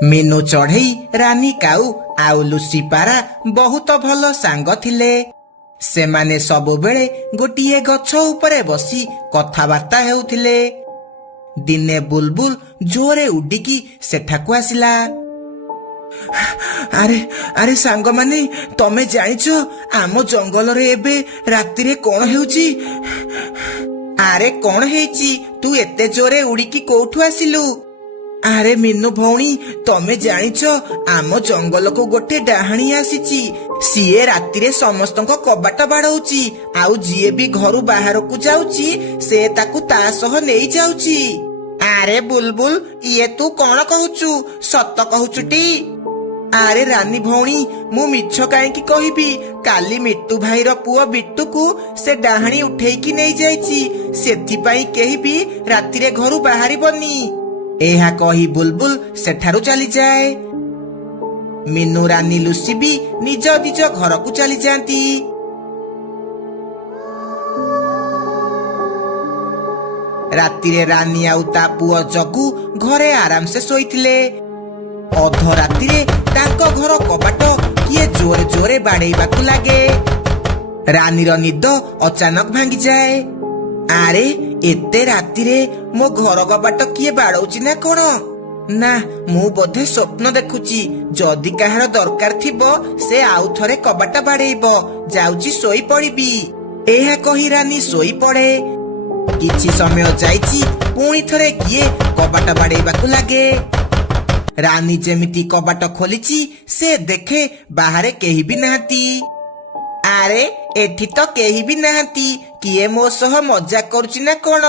ମିନୁ ଚଢ଼େଇ, ରାନୀ କାଉ ଆଉ ଲୁସି ପାରା ବହୁତ ଭଲ ସାଙ୍ଗ ଥିଲେ। ସେମାନେ ସବୁବେଳେ ଗୋଟିଏ ଗଛ ଉପରେ ବସି କଥାବାର୍ତ୍ତା ହେଉଥିଲେ। ଦିନେ ବୁଲବୁଲ ଜୋରେ ଉଡ଼ିକି ସେଠାକୁ ଆସିଲା। ଆରେ ଆରେ ସାଙ୍ଗମାନେ, ତମେ ଜାଣିଛ ଆମ ଜଙ୍ଗଲରେ ଏବେ ରାତିରେ କଣ ହେଉଛି? ଆରେ କଣ ହେଇଛି? ତୁ ଏତେ ଜୋରେ ଉଡ଼ିକି କୋଉଠୁ ଆସିଲୁ? ଆରେ ମିନୁ ଭଉଣୀ, ତମେ ଜାଣିଛ ଆମ ଜଙ୍ଗଲକୁ ଗୋଟେ ଡାହାଣୀ ଆସିଛି। ସିଏ ରାତିରେ ସମସ୍ତଙ୍କ କବାଟ ବାଡ଼ଉଛି, ଆଉ ଯିଏ ବି ଘରୁ ବାହାରକୁ ଯାଉଛି ସେ ତାକୁ ତା ସହ ନେଇ ଯାଉଛି। ଆରେ ବୁଲବୁଲ, ଇଏ ତୁ କଣ କହୁଛୁ? ସତ କହୁଛୁଟି? ଆରେ ରାନୀ ଭଉଣୀ, ମୁଁ ମିଛ କାହିଁକି କହିବି? କାଲି ମିଟୁ ଭାଇର ପୁଅ ବିଟୁକୁ ସେ ଡାହାଣୀ ଉଠେଇକି ନେଇଯାଇଛି। ସେଥିପାଇଁ କେହି ବି ରାତିରେ ଘରୁ ବାହାରିବନି। ଏହା କହି ବୁଲବୁଲ ସେଠାରୁ ଚାଲିଯାଏ। ମିନୁ, ରାନୀ, ଲୁସି ବି ନିଜ ନିଜ ଘରକୁ ଚାଲିଯାଆନ୍ତି। ରାତିରେ ରାନୀ ଆଉ ତା ପୁଅ ଜଗୁ ଘରେ ଆରାମସେ ଶୋଇଥିଲେ। ଅଧ ରାତିରେ ତାଙ୍କ ଘର କବାଟ କିଏ ଜୋରେ ଜୋରେ ବାଡ଼େଇବାକୁ ଲାଗେ। ରାନୀର ନିଦ ଅଚାନକ ଭାଙ୍ଗିଯାଏ। ଆରେ ଏତେ ରାତିରେ ମୋ ଘର କବାଟ କିଏ ବାଡ଼ଉଛି ନା କଣ? ନା, ମୁଁ ବୋଧେ ସ୍ୱପ୍ନ ଦେଖୁଛି। ଯଦି କାହାର ଦରକାର ଥିବ ସେ ଆଉ ଥରେ କବାଟ ବାଡ଼େଇବ। ଯାଉଛି ଶୋଇ ପଡ଼ିବି। ଏହା କହି ରାନୀ ଶୋଇ ପଡ଼େ। କିଛି ସମୟ ଯାଇଛି, ପୁଣି ଥରେ କିଏ କବାଟ ବାଡ଼େଇବାକୁ ଲାଗେ। ରାନୀ ଯେମିତି କବାଟ ଖୋଲିଛି, ସେ ଦେଖେ ବାହାରେ କେହି ବି ନାହାନ୍ତି। ଆରେ ଏଠି ତ କେହି ବି ନାହାନ୍ତି। କିଏ ମୋ ସହ ମଜାକ କରୁଛି ନା କଣ?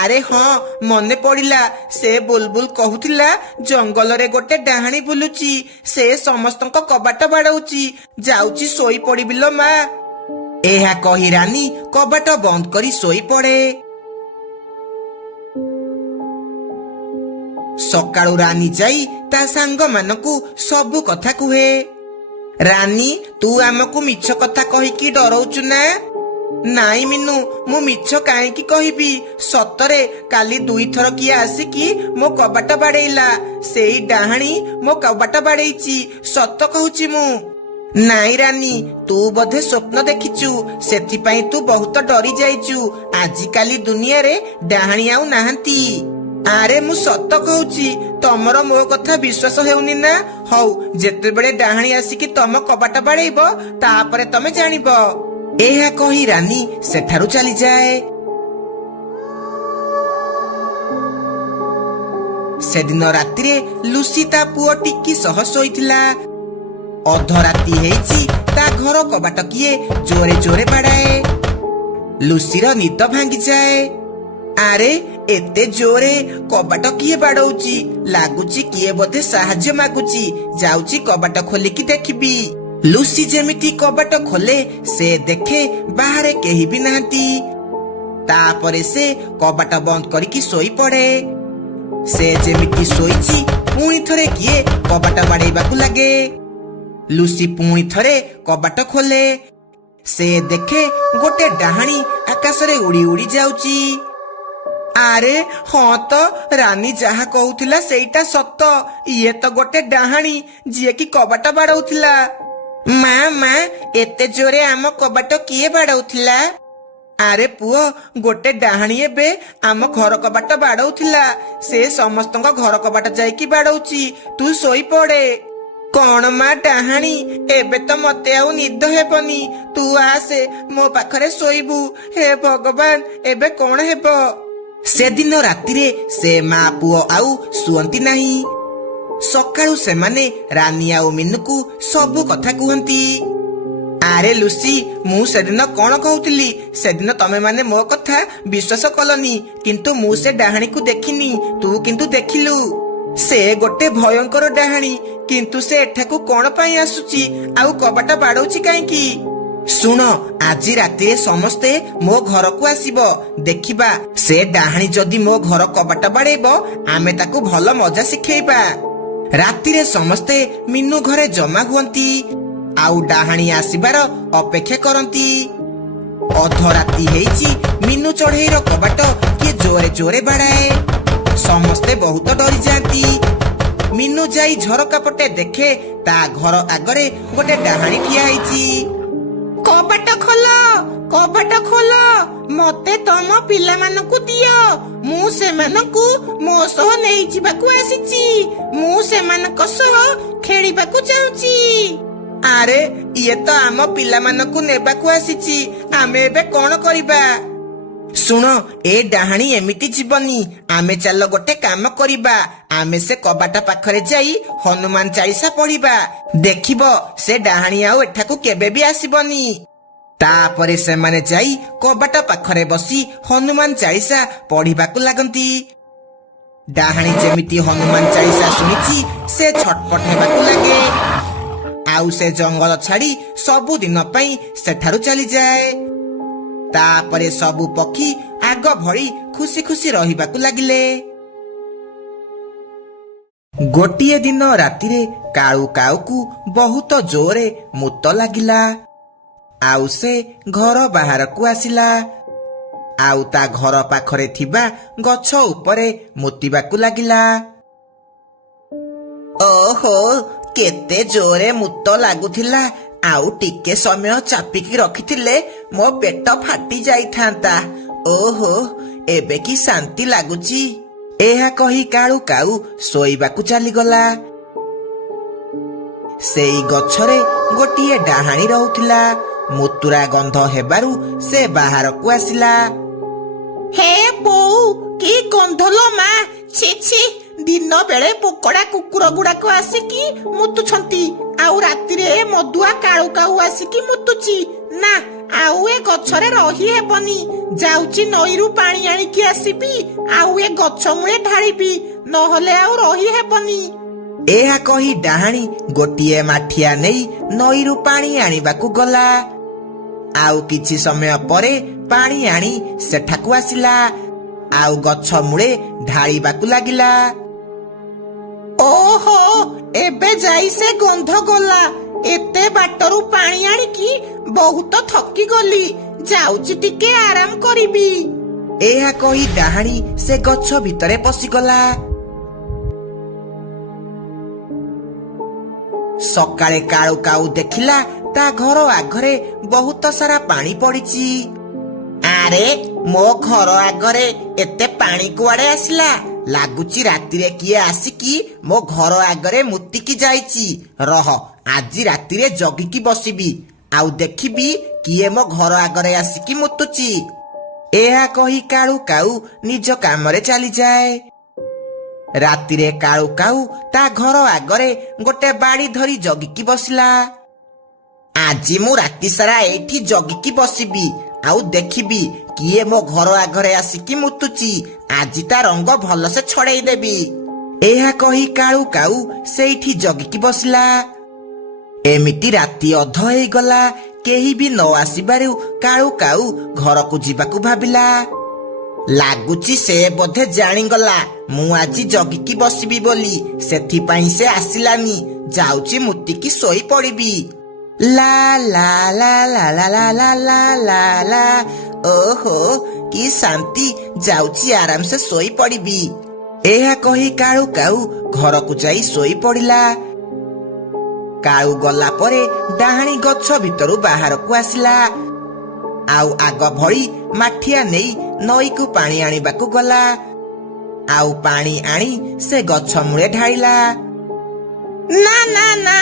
ଆରେ ହଁ, ମନେ ପଡ଼ିଲା। ସେ ବୁଲବୁଲ କହୁଥିଲା ଜଙ୍ଗଲରେ ଗୋଟେ ଡାହାଣୀ ବୁଲୁଛି। ସେ ସମସ୍ତଙ୍କ କବାଟ ବାଡ଼ଉଛି। ଯାଉଛି ଶୋଇ ପଡ଼ିବି ଲୋ ମା। ଏହା କହି ରାନୀ କବାଟ ବନ୍ଦ କରି ଶୋଇ ପଡ଼େ। ସକାଳୁ ରାନୀ ଯାଇ ତା ସାଙ୍ଗମାନଙ୍କୁ ସବୁ କଥା କୁହେ। ରାନୀ, ତୁ ଆମକୁ ମିଛ କଥା କହିକି ଡରଉଛୁ ନା? ନାଇଁ ମିନୁ, ମୁଁ ମିଛ କାହିଁକି କହିବି? ସତରେ କାଲି 2 ଥର କିଏ ଆସିକି ମୋ କବାଟ ବାଡ଼େଇଲା। ସେଇ ଡାହାଣୀ ମୋ କବାଟ ବାଡ଼େଇଛି। ସତ କହୁଛି ମୁଁ। ନାଇଁ ରାନୀ, ତୁ ବୋଧେ ସ୍ୱପ୍ନ ଦେଖିଛୁ। ସେଥିପାଇଁ ତୁ ବହୁତ ଡରି ଯାଇଛୁ। ଆଜିକାଲି ଦୁନିଆରେ ଡାହାଣୀ ଆଉ ନାହାନ୍ତି। ଆରେ ମୁଁ ସତ କହୁଛି। ତମର ମୋ କଥା ବିଶ୍ୱାସ ହେଉନି ନା? ହଉ, ଯେତେବେଳେ ଡାହାଣୀ ଆସିକି ତମ କବାଟ ବାଡ଼େଇବ, ତାପରେ ତମେ ଜାଣିବ। ଏହା କହି ରାନୀ ସେଠାରୁ ଚାଲିଯାଏ। ସେଦିନ ରାତିରେ ଲୁସି ତା ପୁଅ ଟିକି ସହ ଶୋଇଥିଲା। ଅଧରାତି ହେଇଛି, ତା ଘର କବାଟ କିଏ ଜୋରେ ଜୋରେ ବାଡ଼ାଏ। ଲୁସିର ନିଦ ଭାଙ୍ଗିଯାଏ। ଆରେ ଏତେ ଜୋରେ କବାଟ କିଏ ବାଡ଼ଉଛି? ଲାଗୁଛି କିଏ ବୋଧେ ସାହାଯ୍ୟ ମାଗୁଛି। ଯାଉଛି କବାଟ ଖୋଲିକି ଦେଖିବି। ଲୁସି ଯେମିତି କବାଟ ଖୋଲେ, ସେ ଦେଖେ ବାହାରେ କେହି ବି ନାହାନ୍ତି। ତାପରେ ସେ କବାଟ ବନ୍ଦ କରିକି ଶୋଇ ପଡ଼େ। ସେ ଯେମିତି ଶୋଇଛି, ପୁଣି ଥରେ କିଏ କବାଟ ବାଡ଼େଇବାକୁ ଲାଗେ। ଲୁସି ପୁଣି ଥରେ କବାଟ ଖୋଲେ। ସେ ଦେଖେ ଗୋଟେ ଡାହାଣୀ ଆକାଶରେ ଉଡ଼ି ଉଡ଼ି ଯାଉଛି। ଆରେ ହଁ ତ, ରାନୀ ଯାହା କହୁଥିଲା ସେଇଟା ସତ। ଇଏ ତ ଗୋଟେ ଡାହାଣୀ ଯିଏକି କବାଟ ବାଡ଼ଉଥିଲା। ମା ମା, ଏତେ ଜୋରେ ଆମ କବାଟ କିଏ ବାଡ଼ଉଥିଲା? ଆରେ ପୁଅ, ଗୋଟେ ଡାହାଣୀ ଏବେ ଆମ ଘର କବାଟ ବାଡ଼ଉଥିଲା। ସେ ସମସ୍ତଙ୍କ ଘର କବାଟ ଯାଇକି ବାଡ଼ଉଛି। ତୁ ଶୋଇପଡ଼େ। କଣ ମା ଡାହାଣୀ? ଏବେ ତ ମତେ ଆଉ ନିଦ ହେବନି। ତୁ ଆସେ, ମୋ ପାଖରେ ଶୋଇବୁ। ହେ ଭଗବାନ, ଏବେ କଣ ହେବ? ସେଦିନ ରାତିରେ ସେ ମା ପୁଅ ଆଉ ଶୁଅନ୍ତି ନାହିଁ। ସକାଳୁ ସେମାନେ ରାନୀ ଆଉ ମିନୁକୁ ସବୁ କଥା କୁହନ୍ତି। ଆରେ ଲୁସି, ମୁଁ ସେଦିନ କଣ କହୁଥିଲି? ସେଦିନ ତମେ ମାନେ ମୋ କଥା ବିଶ୍ୱାସ କଲନି। କିନ୍ତୁ ମୁଁ ସେ ଡାହାଣୀକୁ ଦେଖିନି। ତୁ କିନ୍ତୁ ଦେଖିଲୁ। ସେ ଗୋଟେ ଭୟଙ୍କର ଡାହାଣୀ। କିନ୍ତୁ ସେ ଏଠାକୁ କଣ ପାଇଁ ଆସୁଛି? ଆଉ କବାଟ ବାଡ଼ଉଛି କାହିଁକି? ଶୁଣ, ଆଜି ରାତିରେ ସମସ୍ତେ ମୋ ଘରକୁ ଆସିବ। ଦେଖିବା, ସେ ଡାହାଣୀ ଯଦି ମୋ ଘର କବାଟ ବାଡ଼େଇବ, ଆମେ ତାକୁ ଭଲ ମଜା ଶିଖେଇବା। ରାତିରେ ସମସ୍ତେ ମିନୁ ଘରେ ଜମା ହୁଅନ୍ତି, ଆଉ ଡାହାଣୀ ଆସିବାର ଅପେକ୍ଷା କରନ୍ତି। ଅଧରାତି ହେଇଛି, ମିନୁ ଚଢ଼େଇର କବାଟ କିଏ ଜୋରେ ଜୋରେ ବାଡ଼ାଏ। ସମସ୍ତେ ବହୁତ ଡରିଯାଆନ୍ତି। ମିନୁ ଯାଇ ଝରକା ପଟେ ଦେଖେ ତା ଘର ଆଗରେ ଗୋଟେ ଡାହାଣୀ ଠିଆ ହେଇଛି। କବାଟ ଖୋଲ, କବାଟ ଖୋଲ, ମତେ ତମ ପିଲାମାନଙ୍କୁ ଦିଅ, ମୁଁ ସେମାନଙ୍କୁ ମୋ ସହ ନେଇଯିବାକୁ ଆସିଛି, ମୁଁ ସେମାନଙ୍କ ସହ ଖେଳିବାକୁ ଚାହୁଁଛି। ଆରେ ଇଏ ତ ଆମ ପିଲାମାନଙ୍କୁ ନେବାକୁ ଆସିଛି, ଆମେ ଏବେ କଣ କରିବା? ଶୁଣ, ଏ ଡାହାଣୀ ଏମିତି ଯିବନି, ଆମେ ଚାଲ ଗୋଟେ କାମ କରିବା, ଆମେ ସେ କବାଟ ପାଖରେ ଯାଇ ହନୁମାନ ଚାଳିଶା ପଢିବା, ଦେଖିବ ସେ ଡାହାଣୀ ଆଉ ଏଠାକୁ କେବେ ବି ଆସିବନି। ତାପରେ ସେମାନେ ଯାଇ କବାଟ ପାଖରେ ବସି ହନୁମାନ ଚାଳିଶା ପଢିବାକୁ ଲାଗନ୍ତି। ଡାହାଣୀ ଯେମିତି ହନୁମାନ ଚାଳିଶା ଶୁଣିଛି ସେ ଛଟପଟ ହେବାକୁ ଲାଗେ, ଆଉ ସେ ଜଙ୍ଗଲ ଛାଡି ସବୁଦିନ ପାଇଁ ସେଠାରୁ ଚାଲିଯାଏ। ତାପରେ ସବୁ ପକ୍ଷୀ ଆଗ ଭଳି ଖୁସି ଖୁସି ରହିବାକୁ ଲାଗିଲେ। ଗୋଟିଏ ଦିନ ରାତିରେ କାଳୁ କାଉକୁ ବହୁତ ଜୋରେ ମୁତ ଲାଗିଲା, ଆଉ ସେ ଘର ବାହାରକୁ ଆସିଲା, ଆଉ ତା ଘର ପାଖରେ ଥିବା ଗଛ ଉପରେ ମୁତିବାକୁ ଲାଗିଲା। ଓହୋ, କେତେ ଜୋରେ ମୁତ ଲାଗୁଥିଲା, ଆଉ ଟିକେ ସମୟ ଚାପିକି ରଖିଥିଲେ ମୋ ପେଟ ଫାଟି ଯାଇଥାନ୍ତା। ଓହୋ, ଏବେ କି ଶାନ୍ତି ଲାଗୁଛି। ଏହା କହି କାଳୁ କାଉ ଶୋଇବାକୁ ଚାଲିଗଲା। ସେଇ ଗଛରେ ଗୋଟିଏ ଡାହାଣୀ ରହୁଥିଲା। ମୁତୁରା ଗନ୍ଧ ହେବାରୁ ସେ ବାହାରକୁ ଆସିଲା। ହେ ବୋଉ, କି ଗନ୍ଧ ଲୋ ମା, ଛି ଛି, ଦିନ ବେଳେ ପୋକଡା କୁକୁର ଗୁଡାକ ଆସିକି ମୁତୁଛନ୍ତି, ଆଉ ରାତିରେ ମଦୁଆ କାଳୁ କାଉ ଆସିକି ମୁତୁଛି। ନା, ଆଉ ଏ ଗଛରେ ରହି ହେବନି, ଯାଉଛି ନଈରୁ ପାଣି ଆଣିକି ଆସିବି, ଆଉ ଏ ଗଛ ମୂଳେ ଢାଳିବି, ନହେଲେ ଆଉ ରହି ହେବନି। ଏହା କହି ଡାହାଣୀ ଗୋଟିଏ ମାଠିଆ ନେଇ ନଈରୁ ପାଣି ଆଣିବାକୁ ଗଲା, ଆଉ କିଛି ସମୟ ପରେ ପାଣି ଆଣି ସେଠାକୁ ଆସିଲା, ଆଉ ଗଛ ମୂଳେ ଢାଳିବାକୁ ଲାଗିଲା। ଓହୋ, ଏବେ ଯାଇ ସେ ଗନ୍ଧ ଗଲା। ଏତେ ବାଟରୁ ପାଣି ଆଣିକି ବହୁତ ଥକି ଗଲି, ଯାଉଛି ଟିକେ ଆରାମ କରିବି। ଏହା କହି ଡାହାଣୀ ସେ ଗଛ ଭିତରେ ପଶିଗଲା। ସକାଳେ କାଳୁ କାଉ ଦେଖିଲା ତା ଘର ଆଗରେ ବହୁତ ସାରା ପାଣି ପଡିଛି। ଆରେ, ମୋ ଘର ଆଗରେ ଏତେ ପାଣି କୁଆଡେ ଆସିଲା? ଲାଗୁଛି ରାତିରେ କିଏ ଆସିକି ମୋ ଘର ଆଗରେ ମୁତିକି ଯାଇଛି। ରହ, ଆଜି ରାତିରେ ଜଗିକି ବସିବି, ଆଉ ଦେଖିବି କିଏ ମୋ ଘର ଆଗରେ ଆସିକି ମୁତୁଛି। ଏହା କହି କାଳୁ କାଉ ନିଜ କାମରେ ଚାଲିଯାଏ। ରାତିରେ କାଳୁ କାଉ ତା ଘର ଆଗରେ ଗୋଟେ ବାଡ଼ି ଧରି ଜଗିକି ବସିଲା। ଆଜି ମୁଁ ରାତି ସାରା ଏଇଠି ଜଗିକି ବସିବି, ଆଉ ଦେଖିବି କିଏ ମୋ ଘର ଆଗରେ ଆସିକି ମୁତୁଛି। ଆଜି ତା ରଙ୍ଗ ଭଲସେ ଛଡେଇ ଦେବି। ଏହା କହି କାଳୁ କାଉ ସେଇଠି ଜଗିକି ବସିଲା। ଏମିତି ରାତି ଅଧ ହେଇଗଲା, କେହି ବି ନ ଆସିବାରୁ କାଳୁ କାଉ ଘରକୁ ଯିବାକୁ ଭାବିଲା। ଲାଗୁଛି ସେ ବୋଧେ ଜାଣିଗଲା ମୁଁ ଆଜି ଜଗିକି ବସିବି ବୋଲି, ସେଥିପାଇଁ ସେ ଆସିଲାନି। ଯାଉଛି ମୁତିକି ଶୋଇ ପଡିବି। ଲା ଲା ଲା ଲା ଲା ଲା ଲା ଲା ଲା ଲା। ଓହୋ, କି ଶାନ୍ତି, ଯାଉଛି ଆରାମସେ ଶୋଇ ପଡିବି। ଏହା କହି କାଳୁ କାଉ ଘରକୁ ଯାଇ ଶୋଇ ପଡିଲା। କାଳୁ ଗଲା ପରେ ଡାହାଣୀ ଗଛ ଭିତରୁ ବାହାରକୁ ଆସିଲା, ଆଉ ଆଗ ଭଳି ମାଠିଆ ନେଇ ନଈକୁ ପାଣି ଆଣିବାକୁ ଗଲା, ଆଉ ପାଣି ଆଣି ସେ ଗଛ ମୂଳେ ଢାଳିଲା। ନା ନା ନା,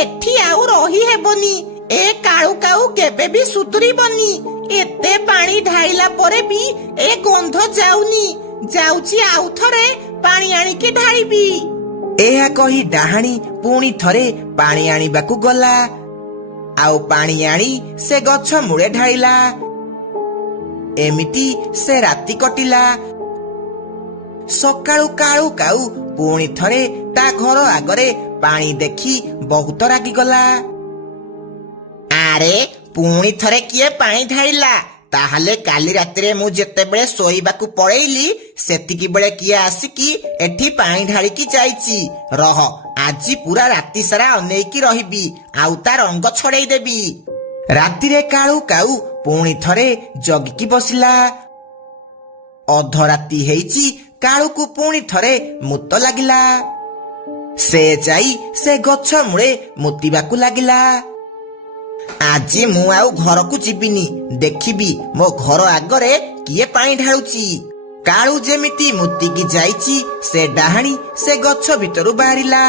ଏଠି ଆଉ ରହି ହେବନି, ଏ କାଳୁ କାଉ କେବେ ବି ସୁଧୁରିବନି। ଏତେ ପାଣି ଢାଳିଲା ପରେ ବି ଏ ଗନ୍ଧ ଯାଉନି, ଯାଉଛି ଆଉ ଥରେ ପାଣି ଆଣିକି ଢାଳିବି। ଏହା କହି ଡାହାଣୀ ପୁଣି ଥରେ ପାଣି ଆଣିବାକୁ ଗଲା, ଆଉ ପାଣି ଆଣି ସେ ଗଛ ମୂଳେ ଢାଳିଲା। ଏମିତି ସେ ରାତି କଟିଲା। ସକାଳୁ କାଳୁ କାଉ ପୁଣି ଥରେ ତା ଘର ଆଗରେ ପାଣି ଦେଖି ବହୁତ ରାଗିଗଲା। ଆରେ, ପୁଣି ଥରେ କିଏ ପାଣି ଢାଳିଲା? ତାହେଲେ କାଲି ରାତିରେ ମୁଁ ଯେତେବେଳେ ଶୋଇବାକୁ ପଳେଇଲି ସେତିକି ବେଳେ କିଏ ଆସିକି ଏଠି ପାଣି ଢାଳିକି ଯାଇଛି। ରହ, ଆଜି ପୁରା ରାତି ସାରା ଅନେଇକି ରହିବି, ଆଉ ତା ରଙ୍ଗ ଛଡେଇ ଦେବି। ରାତିରେ କାଳୁ କାଉ ପୁଣି ଥରେ ଜଗିକି ବସିଲା। ଅଧରାତି ହେଇଛି, କାଳୁକୁ ପୁଣି ଥରେ ମୁତ ଲାଗିଲା। ସେ ଯାଇ ସେ ଗଛ ମୂଳେ ମୁତିବାକୁ ଲାଗିଲା। ଆଜି ମୁଁ ଆଉ ଘରକୁ ଯିବିନି, ଦେଖିବି ମୋ ଘର ଆଗରେ କିଏ ପାଣି ଢାଳୁଛି। କାଳୁ ଯେମିତି ମୁତିକି ଯାଇଛି, ସେ ଡାହାଣୀ ସେ ଗଛ ଭିତରୁ ବାହାରିଲା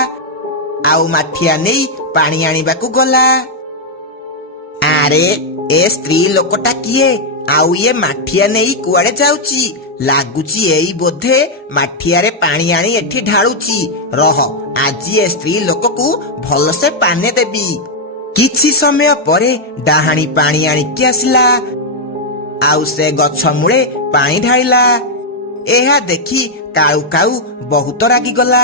ଆଉ ମାଠିଆ ନେଇ ପାଣି ଆଣିବାକୁ ଗଲା। ଆରେ ଏ ସ୍ତ୍ରୀ ଲୋକଟା କିଏ? ଆଉ ଇଏ ମାଠିଆ ନେଇ କୁଆଡେ ଯାଉଛି? ଲାଗୁଛି ଏଇ ବୋଧେ ମାଠିଆରେ ପାଣି ଆଣି ଏଠି ଢାଳୁଛି। ରହ, ଆଜି ଏ ସ୍ତ୍ରୀ ଲୋକକୁ ଭଲସେ ପାନେ ଦେବି। କିଛି ସମୟ ପରେ ଡାହାଣୀ ପାଣି ଆଣିକି ଆସିଲା ଆଉ ସେ ଗଛ ମୂଳେ ପାଣି ଢାଳିଲା। ଏହା ଦେଖି କାଉ କାଉ ବହୁତ ରାଗିଗଲା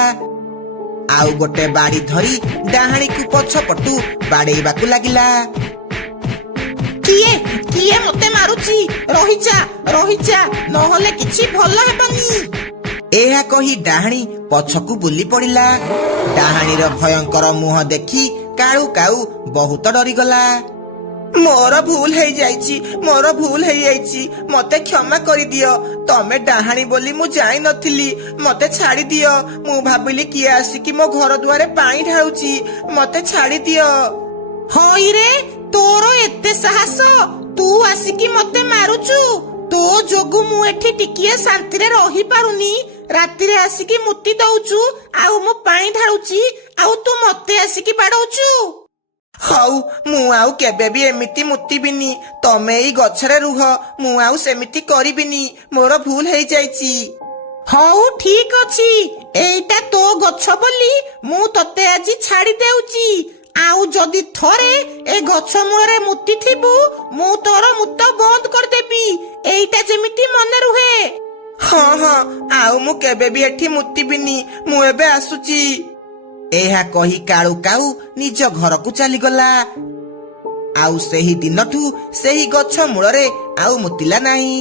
ଆଉ ଗୋଟେ ବାଡ଼ି ଧରି ଡାହାଣୀକୁ ପଛପଟୁ ବାଡେଇବାକୁ ଲାଗିଲା। କିଏ କିଏ ମତେ ମାରୁଛି? ରହିଯା ରହିଯା, ନହେଲେ କିଛି ଭଲ ହେବନି। ଏହା କହି ଡାହାଣୀ ପଛକୁ ବୁଲି ପଡିଲା। ଡାହାଣୀର ଭୟଙ୍କର ମୁହଁ ଦେଖି କାଳୁ କାଉ ବହୁତ ଡରିଗଲା। ମୋର ଭୁଲ ହେଇଯାଇଛି, ମୋର ଭୁଲ ହେଇଯାଇଛି, ମତେ କ୍ଷମା କରିଦିଅ। ତମେ ଡାହାଣୀ ବୋଲି ମୁଁ ଜାଣିନଥିଲି, ମତେ ଛାଡି ଦିଅ। ମୁଁ ଭାବିଲି କିଏ ଆସିକି ମୋ ଘର ଦୁଆରେ ପାଣି ଢାଳୁଛି, ମତେ ଛାଡି ଦିଅ। ହଇରେ, ତୋର ଏତେ ସାହସ? ତୁ ଆସିକି ମତେ ମାରୁଛୁ? ତୋ ଯୋଗୁ ମୁଁ ଏଠି ଟିକିଏ ଶାନ୍ତିରେ ରହିପାରୁନି। ରାତିରେ ଆସିକି ମୁତି ଦଉଛୁ ଆଉ ମୁଁ ପାଣି ଢାଳୁଛି, ଆଉ ତୁ ମତେ ଆସିକି ବାଡଉଛୁ। ହଉ, ମୁଁ ଆଉ କେବେ ବି ଏମିତି ମୁତିବିନି। ତମେ ଏଇ ଗଛରେ ରୁହ, ମୁଁ ଆଉ ସେମିତି କରିବିନି। ମୋର ଭୁଲ ହେଇଯାଇଛି। ହଉ ଠିକ ଅଛି, ଏଇଟା ତୋ ଗଛ ବୋଲି ମୁଁ ତତେ ଆଜି ଛାଡି ଦେଉଛି। ଆଉ ଯଦି ଥରେ ଏ ଗଛ ମୂଳରେ ମୁତିଥିବୁ, ମୁଁ ତୋର ମୁତ ବନ୍ଦ କରିଦେବି। ଏଇଟା ଯେମିତି ମନେ ରୁହେ। ହଁ ହଁ, ଆଉ ମୁଁ କେବେ ବି ଏଠି ମୁତିବିନି। ମୁଁ ଏବେ ଆସୁଛି। ଏହା କହି କାଳୁ କାଉ ନିଜ ଘରକୁ ଚାଲିଗଲା ଆଉ ସେହି ଦିନଠୁ ସେହି ଗଛ ମୂଳରେ ଆଉ ମୁତିଲା ନାହିଁ।